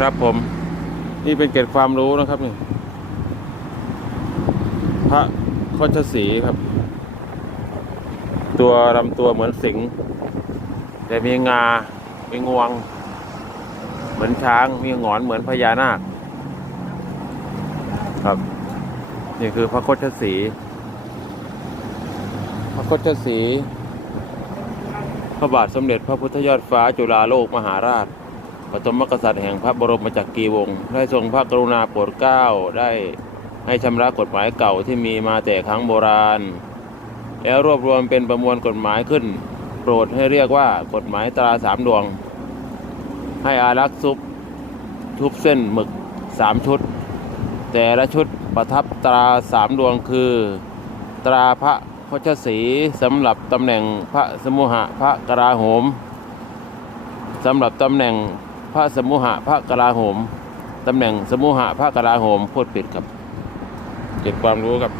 ครับผม นี่เป็นเกร็ดความรู้นะครับนี่พระโคชสีครับ ตัวลำตัวเหมือนสิงห์แต่มีงา มีงวง เหมือนช้าง มีหงอนเหมือนพญานาค ครับ นี่คือพระโคชสี พระโคชสี พระบาทสมเด็จพระพุทธยอดฟ้าจุฬาโลกมหาราช ปฐมกษัตริย์แห่งพระบรมจักรีวงศ์ได้ทรงพระกรุณาโปรดเกล้าได้ให้ชำระกฎหมายเก่าที่มีมาแต่ครั้งโบราณ แล้วรวบรวมเป็นประมวลกฎหมายขึ้น โปรดให้เรียกว่ากฎหมายตราสามดวง ให้อารักษ์ซุปทุบเส้นหมึกสามชุด แต่ละชุดประทับตราสามดวงคือ ตราพระโคชสีสำหรับตำแหน่งพระสมุหะพระกราโหมสำหรับตำแหน่ง พระสมุหะพระกราโหมตำแหน่งสมุหะพระกราโหมพูดผิดครับ เก็บความรู้ครับ